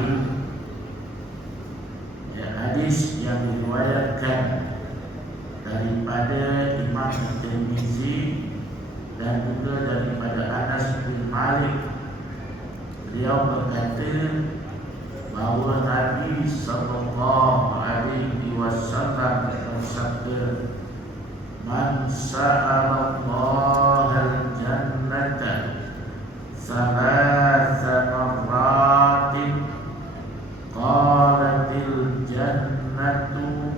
Sahih, hadis yang diriwayatkan daripada Imam Tirmizi dan juga daripada Anas bin Malik. Beliau berkata bahawa Nabi sallallahu alaihi wasallam bersabda, "Man sa'ala Allah al-jannata salasa marratin qalatil jannatu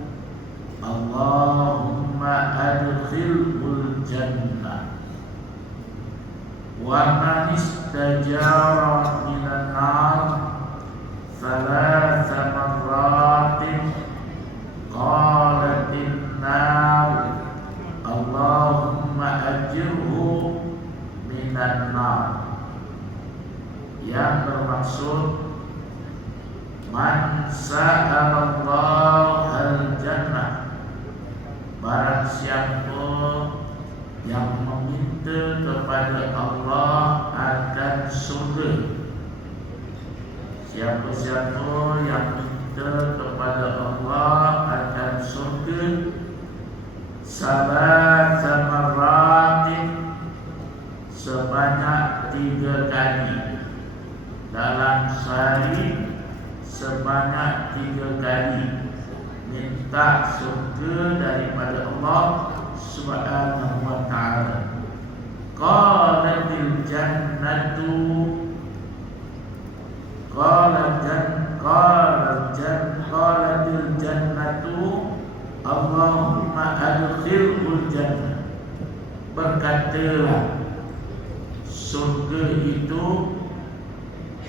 Allahumma adkhilhul jannah wa man istajara minan nar salasa marratin qalatin nar Allahumma ajirhu minan nar." Yang bermaksud man sa'alallahu al-jannah, barang siapa yang meminta kepada Allah akan surga. Siapa-siapa yang minta kepada Allah akan surga salasa marratin, sebanyak 3 kali dalam sehari, sebanyak 3 kali minta surga daripada Allah Subhanahu wa ta'ala. Qalatil jannatu qalatil jannatu Allahumma adkhilhul jannah. Berkatalah surga itu,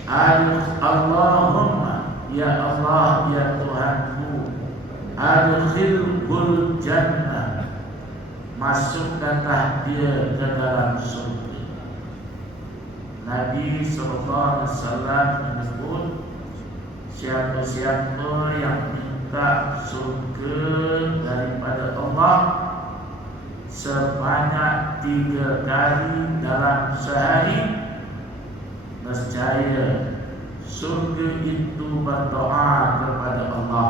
Allahumma, ya Allah, ya Tuhanku, adkhilhul jannah, masukkanlah dia ke dalam surga. Nabi SAW menyebut siapa-siapa yang minta surga daripada Allah sebanyak 3 kali dalam sehari, nescaya surga itu berdoa kepada Allah,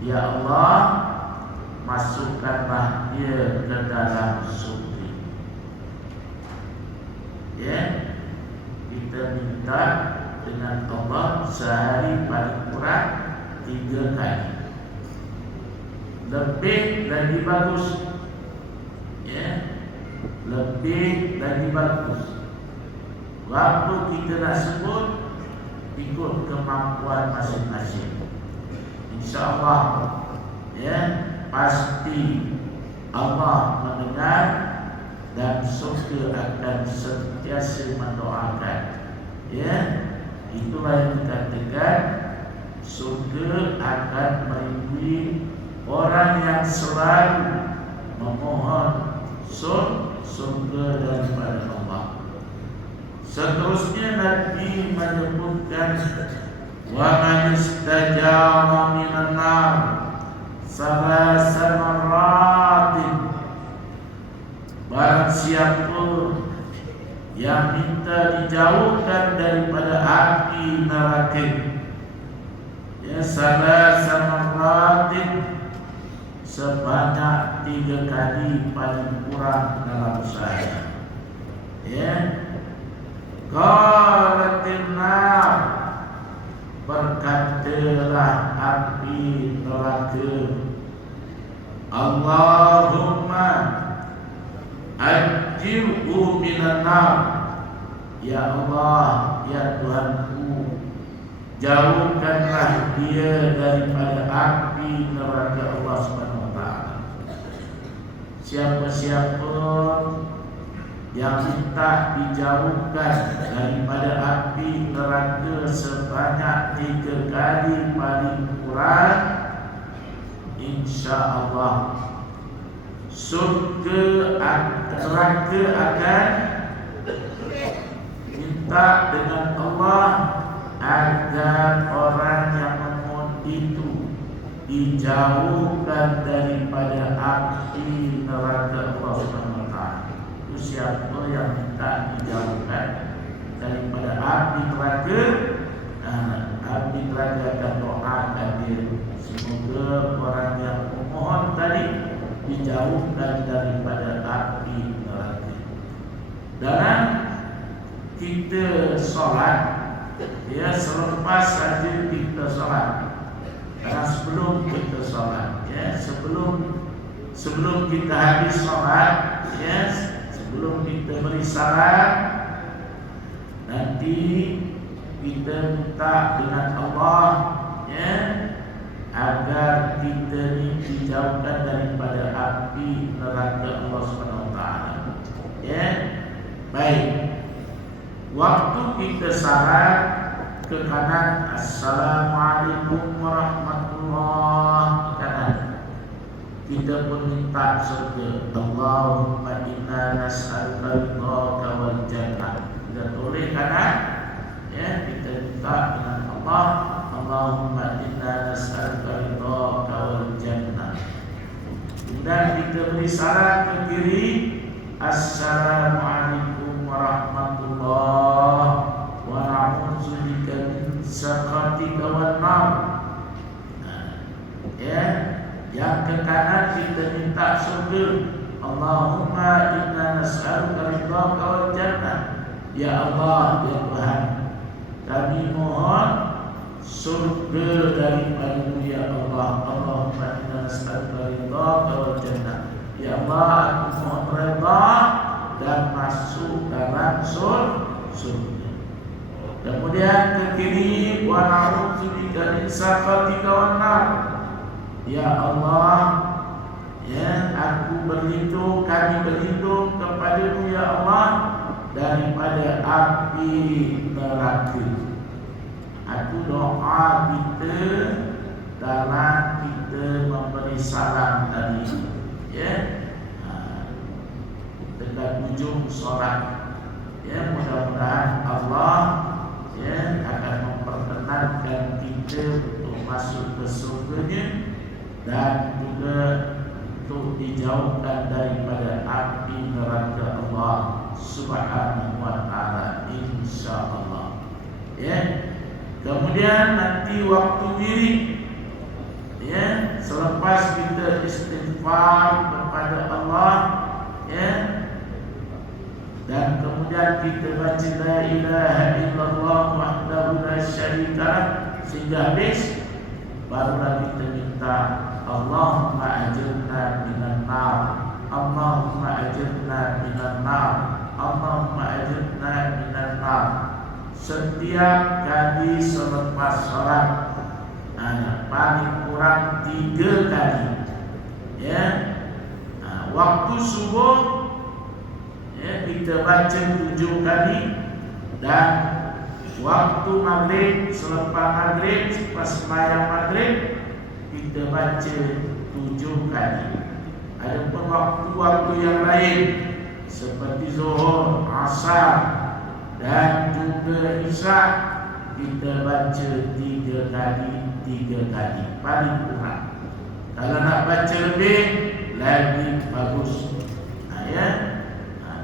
ya Allah, masukkanlah dia ke dalam surga. Ya, kita minta dengan Allah sehari paling kurang 3 kali. Lebih lagi bagus. Ya, lebih lagi bagus. Waktu kita nak sebut ikut kemampuan masing-masing. InsyaAllah, ya, pasti Allah mendengar dan surga akan sentiasa mendoakan. Ya, itulah yang dikatakan surga akan merindukan orang yang selalu memohon surga daripada Allah. Seterusnya Nabi menyebutkan, wa man istajara minan nar salasa marratin, barang siapa yang minta dijauhkan daripada api neraka, ya, salasa marratin, sebanyak 3 kali paling kurang dalam sehari. Ya, qalatin nar, berkatalah api neraka, Allahumma ajirhu minan nar, ya Allah, ya Tuhanku, jauhkanlah dia daripada api neraka Allah Subhanahu wa ta'ala. Siapa-siapa yang minta dijauhkan daripada api neraka sebanyak 3 kali paling kurang, insya-Allah surga neraka akan minta dengan Allah agar orang yang memohon itu dijauhkan daripada api neraka Allah Subhanahu wa ta'ala. Itu siapa yang minta dijauhkan daripada api neraka, abdi telaga doakan dia semoga orang yang memohon tadi dijauhkan daripada api neraka. Dan kita solat, ya, selepas saja kita solat, karena sebelum kita solat, ya, sebelum kita habis solat, ya, sebelum kita beri salat, nanti kita minta dengan Allah, ya, agar kita ini dijauhkan daripada api neraka Allah SWT. Ya, baik. Waktu kita salat ke kanan, Assalamualaikum warahmatullahi kanan, kita pun minta surga. Allahumma inna nas'aluka ridhaka wal jannah. Kita tulis kanan, ya, kita minta dengan Allah, Allahumma inna nas'aluka ridhaka wal jannah. Dan kita beri salam ke kiri, Assalamualaikum warahmatullahi wa na'udzubika min sakhatika wan nar. Ya, yang ke kanan kita minta surga. Allahumma inna nas'aluka ridhaka wal jannah. Ya Allah, ya Tuhan, kami mohon surga daripada-Mu, ya Allah. Allahumma inna nas'aluka ridhaka wal jannah. Ya Allah, aku mohon redha dan masuk dalam surga. Kemudian ke kiri, wa na'udzubika min sakhatika wan nar. Ya Allah, ya, aku berlindung, kami berlindung kepada-Mu, ya Allah, daripada api neraka. Aku doa kita dalam kita memberi salam tadi, ya, dekat ujung solat. Ya, mudah-mudahan Allah, ya, akan memperkenankan kita untuk masuk ke surganya dan juga untuk dijauhkan daripada api neraka Allah Subhanahu wa ta'ala, insyaallah. Ya. Kemudian nanti waktu diri, ya, selepas kita istighfar kepada Allah, ya, dan kemudian kita baca la ilaha illallah wahdahu la syarikalah sehingga habis, barulah kita minta Allahumma ajirna minan nar, Allahumma ajirna minan nar, Allahumma ajirna minan nar. Setiap kali selepas salat, paling kurang 3 kali. Ya, waktu subuh, ya, kita baca 7 kali, dan waktu maghrib, selepas maghrib, selepas sembahyang maghrib, kita baca 7 kali. Adapun waktu-waktu yang lain seperti zuhur, asar dan juga isya, kita baca 3 kali, 3 kali paling kurang. Kalau nak baca lebih lagi bagus, ya.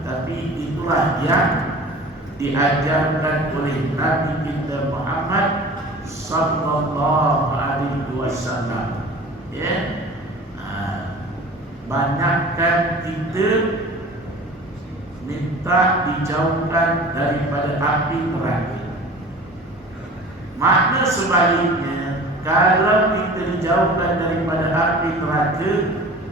Tapi itulah yang diajarkan oleh Nabi kita Muhammad sallallahu alaihi wasallam. Ya, banyakkan kita minta dijauhkan daripada api neraka. Makna sebaliknya, kalau kita dijauhkan daripada api neraka,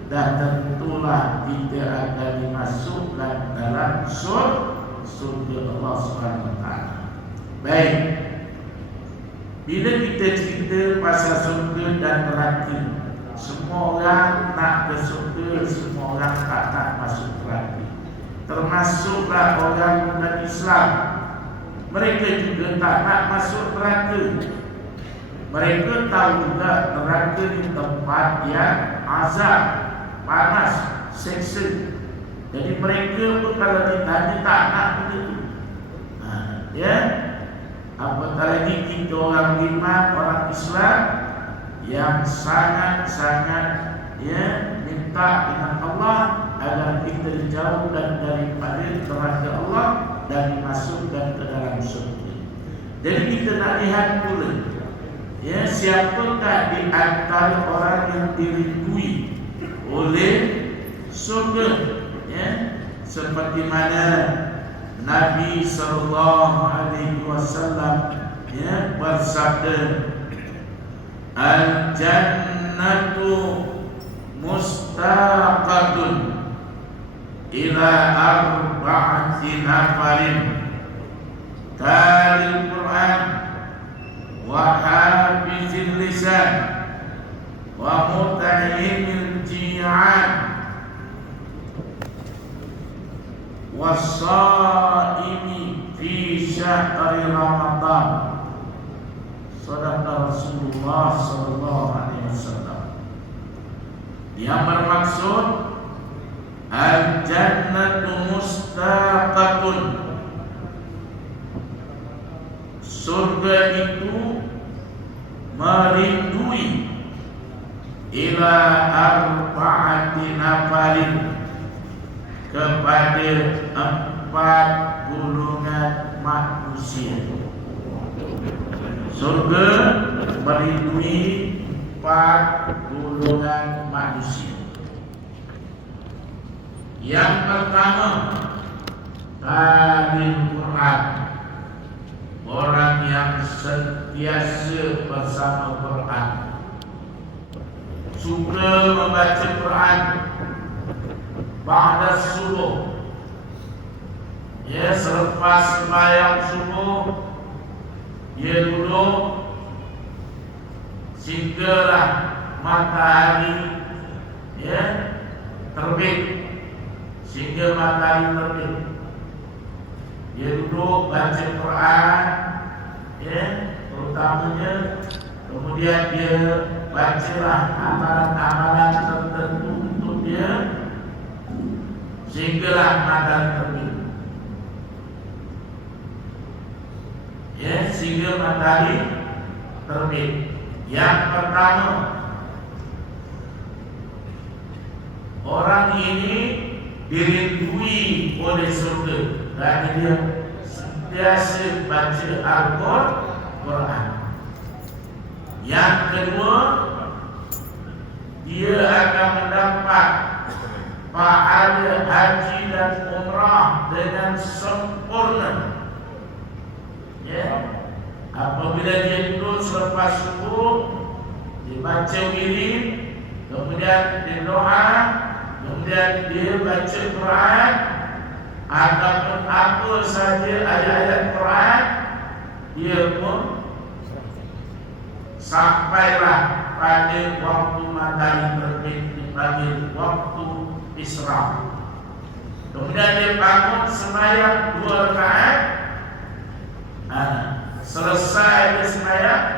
dah tentulah kita akan dimasukkan dalam surga Allah SWT. Baik, bila kita cerita pasal surga dan neraka, semua orang nak ke surga, semua orang tak nak masuk neraka. Termasuklah orang bukan Islam, mereka juga tak nak masuk neraka. Mereka tahu juga neraka di tempat yang azab, panas, seksa. Jadi mereka pun kalau ditanya tak nak begitu. Ya, apatah lagi kita orang iman, orang Islam yang sangat-sangat, ya, minta dengan Allah agar kita dijauhkan daripada neraka Allah dan dimasukkan ke dalam surga. Jadi kita nak lihat pula siapakah di antara orang yang dirindui oleh surga? Ya, seperti mana Nabi sallallahu alaihi wasallam bersabda, al-jannatu mustaqatun ila arba'ati nafarin talil Quran wa hafizil lisan wa mutahhimil ji'an wa shaimi fi syahri Ramadan. Sadaqah Rasulullah sallallahu alaihi wasallam. Yang bermaksud al-jannatu mustaqatun, surga itu merindui ila arba'ati nafarin, kepada 4 golongan manusia. Surga merindui 4 golongan manusia. Yang pertama, talil Quran, orang yang sentiasa bersama Quran, suka membaca Quran ba'da subuh. Ya, selepas sembahyang subuh dia duduk sehinggalah matahari terbit, sehingga matahari terbit. Dia duduk baca Quran, terutamanya. Kemudian dia bacalah amalan-amalan tertentu untuk dia, sehinggalah matahari terbit. Sehingga matahari terbit. Yang pertama, orang ini dirindui oleh surga kerana dia sentiasa baca Al-Quran. Yang kedua, dia akan mendapat pahala haji dan umrah dengan sempurna. Apabila dia duduk selepas subuh, dia baca wirid, kemudian dia doa, kemudian dia baca Quran, ataupun apa saja ayat-ayat Quran, dia pun sampailah pada waktu matahari terbit, dipanggil waktu Isra. Kemudian dia bangun sembahyang 2 rakaat. Selesai dia sembahyang,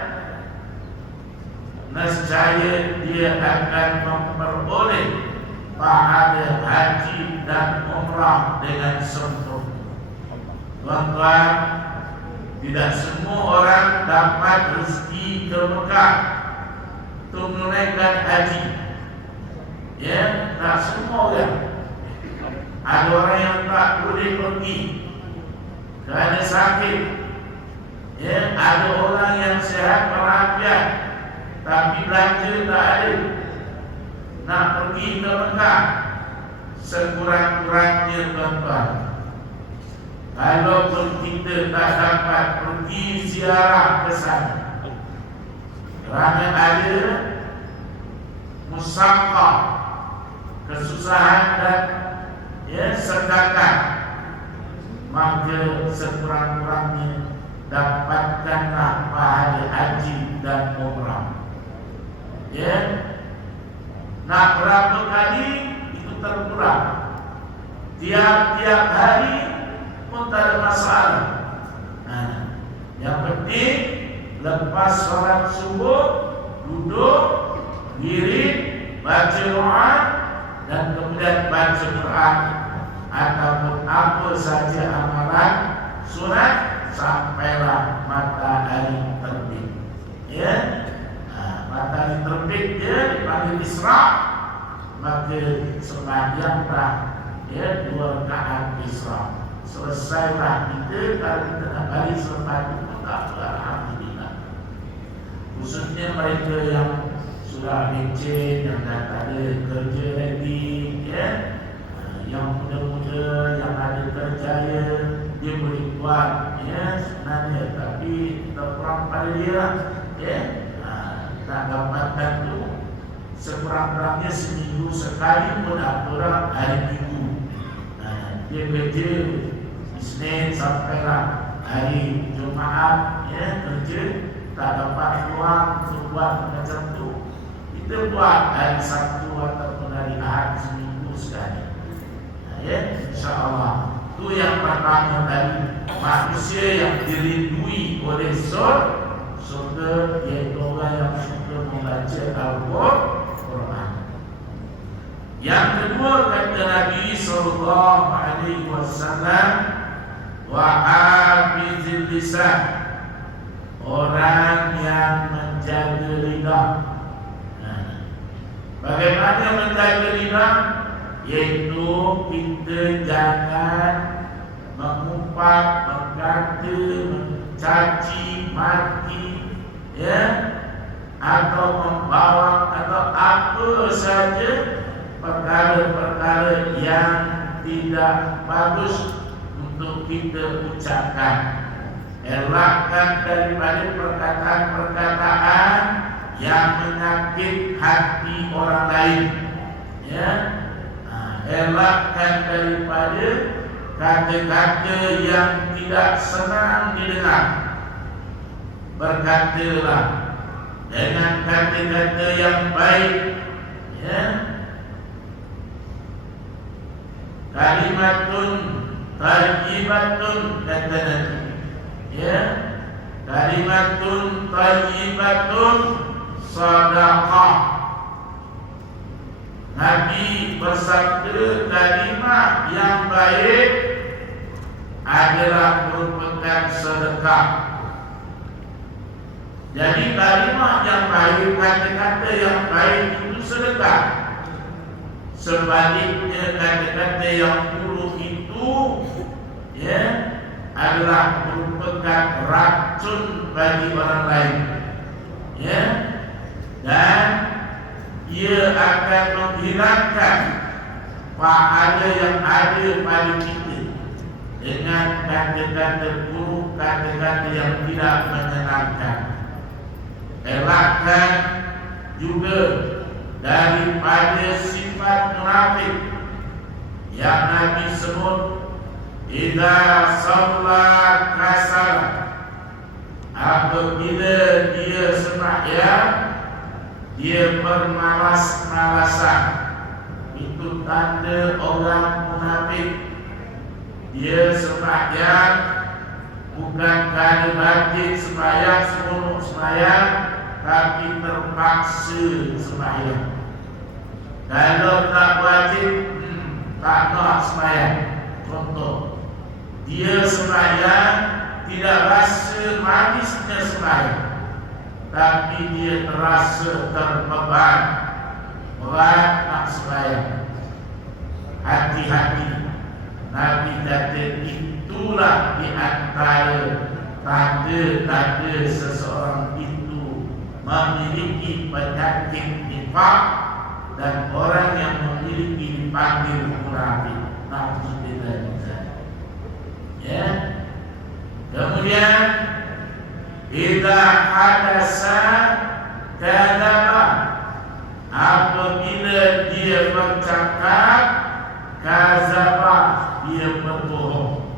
nescaya dia akan memperoleh pahala haji dan umrah dengan sempurna. Tuan-tuan, tidak semua orang dapat rezeki ke Mekah untuk menunaikan haji. Tak semua orang. Ada orang yang tak boleh pergi kerana sakit. Ada orang yang sehat walafiat tapi belanja tak ada, nak pergi ke Mekah. Sekurang-kurangnya tuan-tuan, kalau kita tak dapat pergi ziarah ke sana kerana ada musyaqah, kesusahan dan sengkakak, maka sekurang-kurangnya dapatkanlah pahala haji dan umrah. Nak berapa kali itu terkurang, tiap-tiap hari pun tak ada masalah. Yang penting lepas solat subuh duduk, wirid, baca doa, dan kemudian baca Quran ataupun apa saja amalan sunat sampailah matahari terbit. Matahari terbit dia dipanggil Isra, maka sembahyanglah 2 rakaat Isra. Selesailah kita. Kalau kita nak balik selepas itu, tak apa, alhamdulillah. khususnya mereka yang sudah leceh, yang dah tak ada kerja lagi, ya, yang muda-muda, yang ada kerjaya, dia boleh buat, ya, sebenarnya, tapi terkurang pada dia lah, ya, tak dapatkan tu sekurang-kurangnya seminggu sekali pun apalah hari Minggu. Dia kerja Isnin sampailah hari Jumaat, ya, kerja tak dapat keluar untuk buat macam tu. Kita buat hari Sabtu ataupun hari Ahad seminggu sekali, ya, insyaAllah. Itu yang pertama tadi, manusia yang dirindui oleh surga, iaitu orang yang suka membaca Al-Quran. Yang kedua kata Nabi SAW, wa'afizil lisan, orang yang menjaga lidah. Bagaimana menjaga lidah? Iaitu kita jangan mengumpat, mengkata, mencaci, maki, ya, atau membawa atau apa saja perkara-perkara yang tidak bagus untuk kita ucapkan. Elakkan daripada perkataan-perkataan yang menyakit hati orang lain, ya. Elakkan daripada kata-kata yang tidak senang didengar. Berkatalah dengan kata-kata yang baik, ya. Kalimatun thayyibatun, kata Nabi, ya. Kalimatun thayyibatun sadaqah. Nabi bersabda kalimat yang baik adalah merupakan sedekah. Jadi kalimat yang baik, kata-kata yang baik itu sedekah. Sebaliknya kata-kata yang buruk itu, ya, adalah merupakan racun bagi orang lain, ya, dan ia akan menghilangkan pahala yang ada pada kita dengan kata-kata buruk, kata-kata yang tidak menyenangkan. Elakkan juga daripada sifat munafik yang Nabi sebut, idza shalla kasala, apabila dia sembahyang dia bermalas-malasan. Itu tanda orang munafik. Dia sembahyang bukan kerana wajib sembahyang, seronok sembahyang, tapi terpaksa sembahyang. Kalau tak wajib, tak nak sembahyang. Contoh, dia sembahyang tidak rasa manisnya sembahyang, tapi dia terasa terbeban, berat nak sembahyang. Hati-hati. Nabi kata itulah di antara tanda-tanda seseorang itu memiliki penyakit nifak, dan orang yang memiliki dipanggil munafik. Na'udzubillah. Ya. Kemudian idza hadasa kadzaba, apabila dia bercakap, kadzaba, dia berbohong.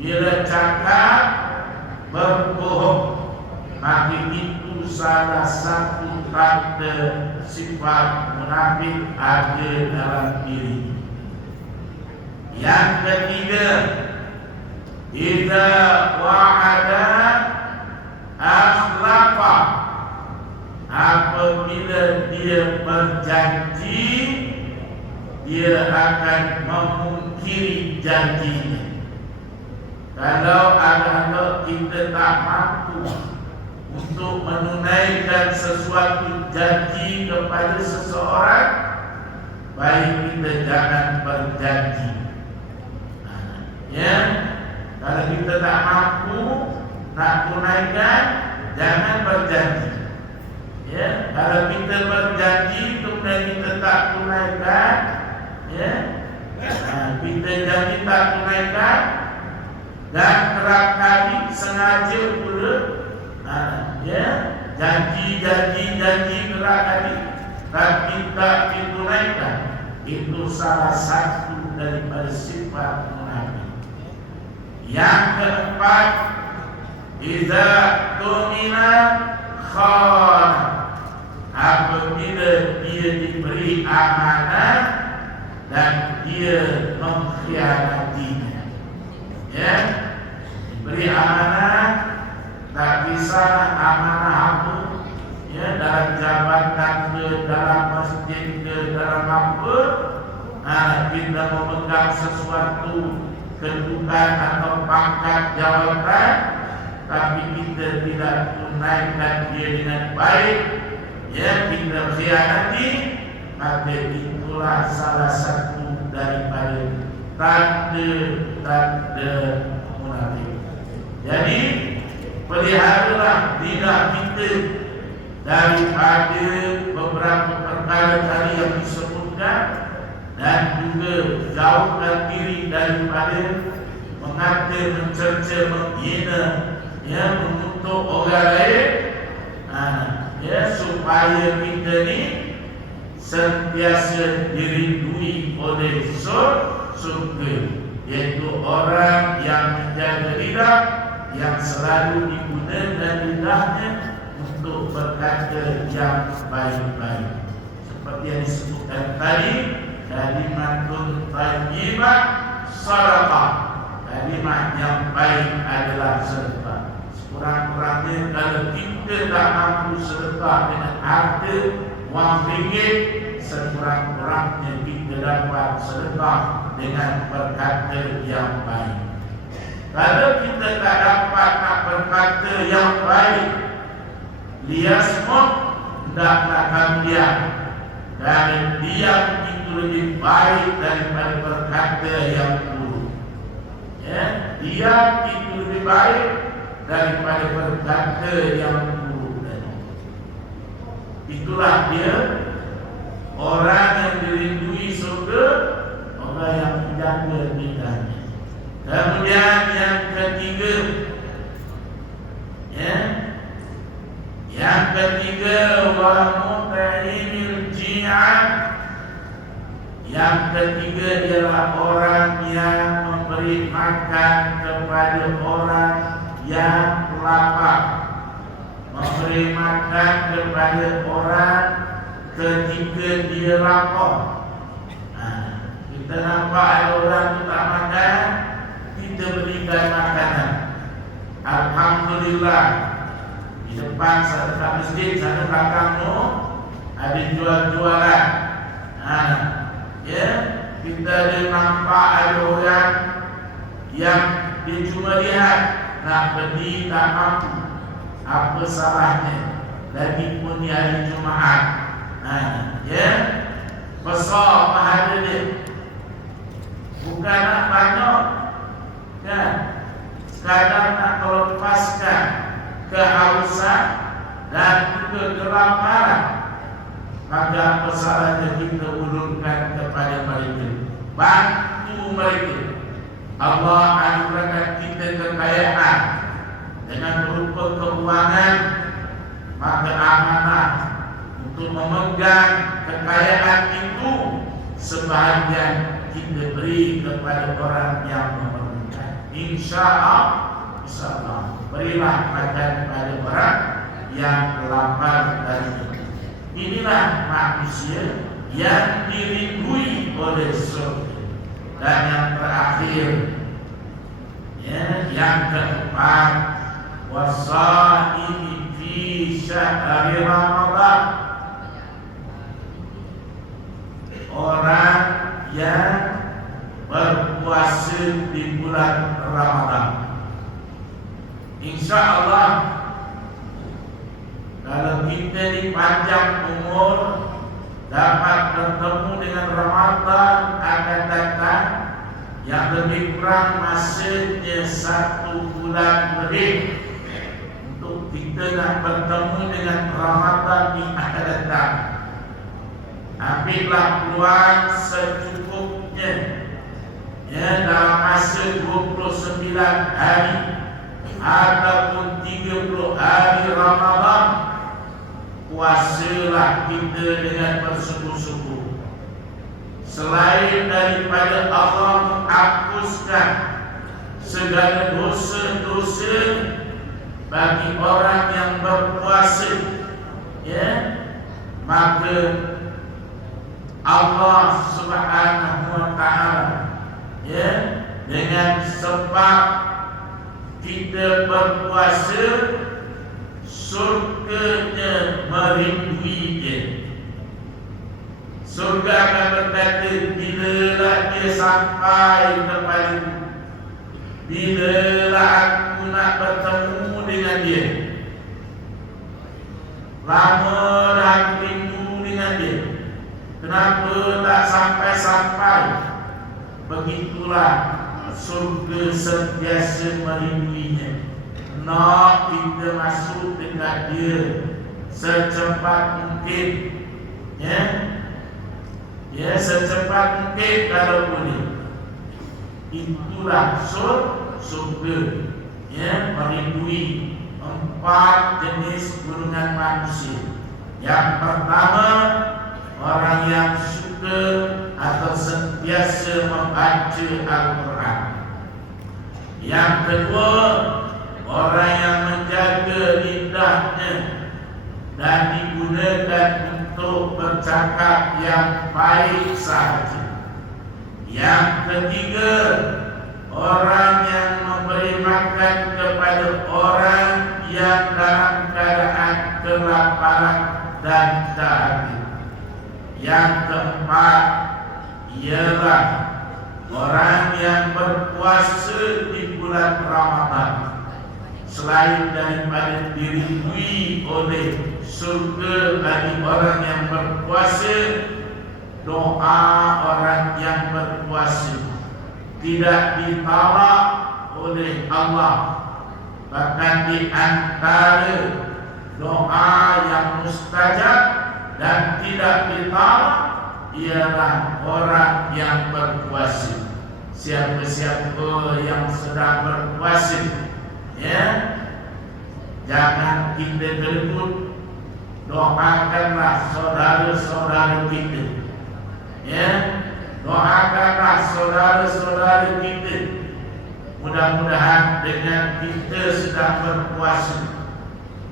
Bila cakap berbohong, maka itu salah satu tanda sifat munafik ada dalam diri. Yang ketiga, idza wa'ada akhlafa, apabila dia berjanji, dia akan memungkiri janjinya. Kalau anak-anak kita tak mampu untuk menunaikan sesuatu janji kepada seseorang, baik kita jangan berjanji. Ya, kalau kita tak mampu nak tunaikan, jangan berjanji. kalau kita berjanji kemudian kita tak tunaikan, ya, kita janji tak tunaikan dan kerap kali sengaja pula, ya, janji kerap kali tapi tak ditunaikan, itu salah satu daripada sifat munafik. Yang keempat, idza tumina khana, apabila dia diberi amanah dan dia mengkhianatinya. Ya, diberi amanah, tak kisah amanah apa, ya, dalam jabatan ke, dalam masjid ke, dalam apa, kita memegang sesuatu kedudukan atau pangkat jawatan, tapi kita tidak tunaikan dia dengan baik, ya, kita khianati, maka itulah salah satu daripada tanda munafik. Jadi peliharalah lidah kita daripada beberapa perkara tadi yang disebutkan, dan juga jauhkan diri daripada mengata, mencerca, menghina, ya, mengutuk orang lain, ya, supaya kita ni sentiasa dirindui oleh surga, iaitu orang yang menjaga lidah, yang selalu digunakan lidahnya untuk berkata yang baik-baik. Seperti yang disebutkan tadi, kalimatun thayyibah sadaqah, kalimat yang baik adalah sedekah. Sekurang-kurangnya kalau kita tak mampu sedekah dengan harta wang ringgit, sekurang-kurangnya kita dapat sedekah dengan berkata yang baik. Kalau kita tak dapat nak berkata yang baik, liasmut, hendaklah kamu diam. Dan diam itu lebih baik daripada berkata yang buruk. Ya, diam itu lebih baik daripada berkata yang buruk. Itulah dia orang yang dirindui surga, orang yang menjaga lidahnya. Kemudian yang ketiga, ya, yang ketiga, wa muta'imil ji'an. Yang ketiga ialah orang yang memberi makan kepada orang yang lapar, memberi makan kepada orang ketika dia lapar. Kita nampak ada orang tu tak makan, kita berikan makanan. Alhamdulillah, di depan satu masjid, satu belakang tu ada jual-jualan. Ya, kita ada nampak ada orang yang dia cuma lihat, nak beli tak mampu. Apa salahnya? Lagipun di hari Jumaat. Ya, besar pahala dia. Bukan nak banyak, kan? Sekadar nak melepaskan kehausan dan juga kelaparan. Maka apa salahnya kita ulurkan kepada mereka, bantu mereka. Allah anugerahkan kita kekayaan dengan berupa keuangan, maka amanah untuk memegang kekayaan itu sebahagian kita beri kepada orang yang memerlukan. InsyaAllah berilah makan kepada orang yang lapar dari itu. Inilah manusia yang dirindui oleh surga. Dan yang terakhir, ya, yang keempat, wasaimi fi syahri Ramadan, orang yang berpuasa di bulan Ramadan. InsyaAllah, kalau kita dipanjang umur dapat bertemu dengan Ramadan akan datang, yang lebih kurang masanya 1 bulan lebih untuk kita kita nak bertemu dengan Ramadan di akan datang. Ambillah peluang secukupnya, ya, dalam masa 29 hari ataupun 30 hari Ramadan, puasalah kita dengan bersungguh-sungguh. Selain daripada Allah menghapuskan segala dosa-dosa bagi orang yang berpuasa, ya, maka Allah Subhanahu wa taala, ya, dengan sebab kita berpuasa, surganya merindui dia. Surga akan berkata, bilalah dia sampai kepadaku, bilalah aku nak bertemu dengan dia, lama dah aku rindu dengan dia, kenapa tak sampai-sampai? Begitulah surga sentiasa merinduinya. Nak kita masuk dekat dia secepat mungkin, ya, ya, secepat mungkin kalau boleh. Itulah surga, ya, merindui 4 jenis golongan manusia. Yang pertama, orang yang suka atau sentiasa membaca Al-Quran. Yang kedua, orang yang menjaga lidahnya dan digunakan untuk bercakap yang baik sahaja. Yang ketiga, orang yang memberi makan kepada orang yang dalam keadaan kelaparan dan dahaga. Yang keempat ialah orang yang berpuasa di bulan Ramadan. Selain daripada dirindui oleh surga bagi orang yang berpuasa, doa orang yang berpuasa tidak ditolak oleh Allah. Bahkan di antara doa yang mustajab dan tidak ditolak ialah orang yang berpuasa. Siapa-siapa yang sedang berpuasa, ya, jangan kita gerbut, doakanlah saudara-saudara kita, ya, doakanlah saudara-saudara kita. Mudah-mudahan dengan kita sedang berpuasa,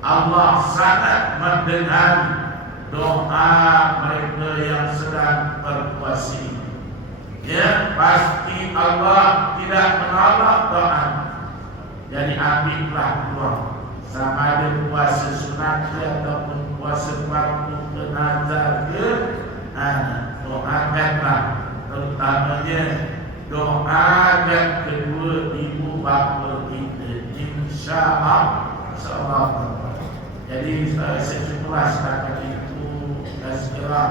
Allah sangat mendengar doa mereka yang sedang berpuasa. Ya, pasti Allah tidak menolak doa. Jadi ambillah peluang, sama ada puasa sunat ataupun puasa waktu nazar ke, doakanlah, terutamanya doakan kedua ibu bapa kita, insya-Allah. Jadi secukuplah setakat itu tazkirah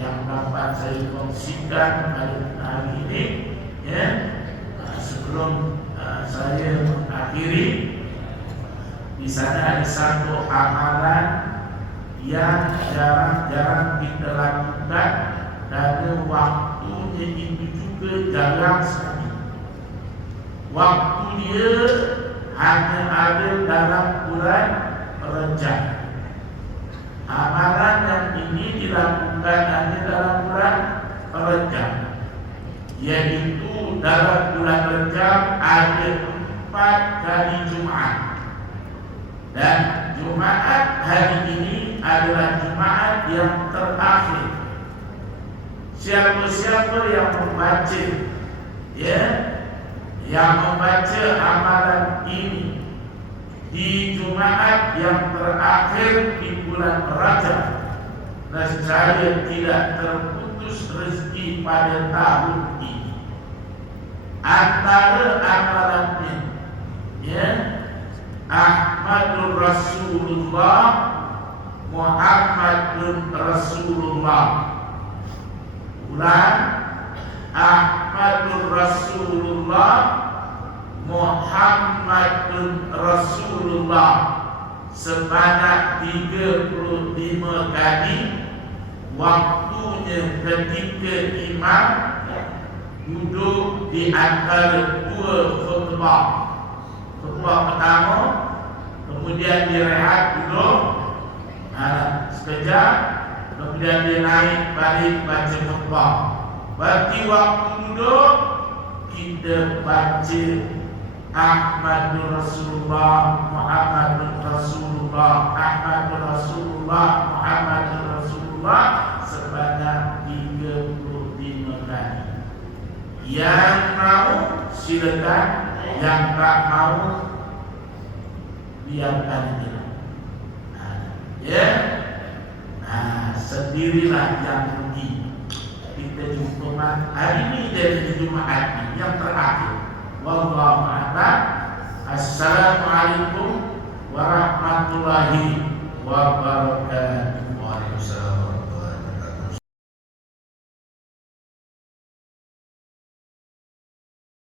yang dapat saya kongsikan pada hari ini, ya. Sebelum saya mengakhiri, di sana ada satu amalan yang jarang-jarang kita lakukan dan waktunya itu juga jarang sekali. Waktu dia hanya ada dalam bulan Rajab. Amalan yang ini dilakukan hanya dalam bulan Rajab, yaitu dalam bulan Rajab ada 4 kali Jumat. Dan Jumat hari ini adalah Jumat yang terakhir. Siapa-siapa yang membaca, ya, yang membaca amalan ini di Jumat yang terakhir di bulan Rajab, nescaya tidak terputus rezeki pada tahun ini. Antara amalannya, ya, Ahmadur Rasulullah, Muhammadun Rasulullah. Ulang, Ahmadur Rasulullah, Muhammadun Rasulullah sebanyak 35 kali. Waktunya ketika imam duduk di antara dua khutbah. Khutbah pertama, kemudian dia rehat duduk sekejap, kemudian dia naik balik baca khutbah. Berarti waktu duduk kita baca Ahmadur Rasulullah, Muhammadur Rasulullah, Ahmadur Rasulullah, Muhammadur Rasulullah sebanyak 35 kali. Yang mau silakan, yang tak mau biarkan dia. Ya, sendirilah yang rugi. Kita jumpa hari ini dari Jumaat ini yang terakhir. Wallahu a'lam. Assalamualaikum warahmatullahi wabarakatuh. Waalaikumsalam.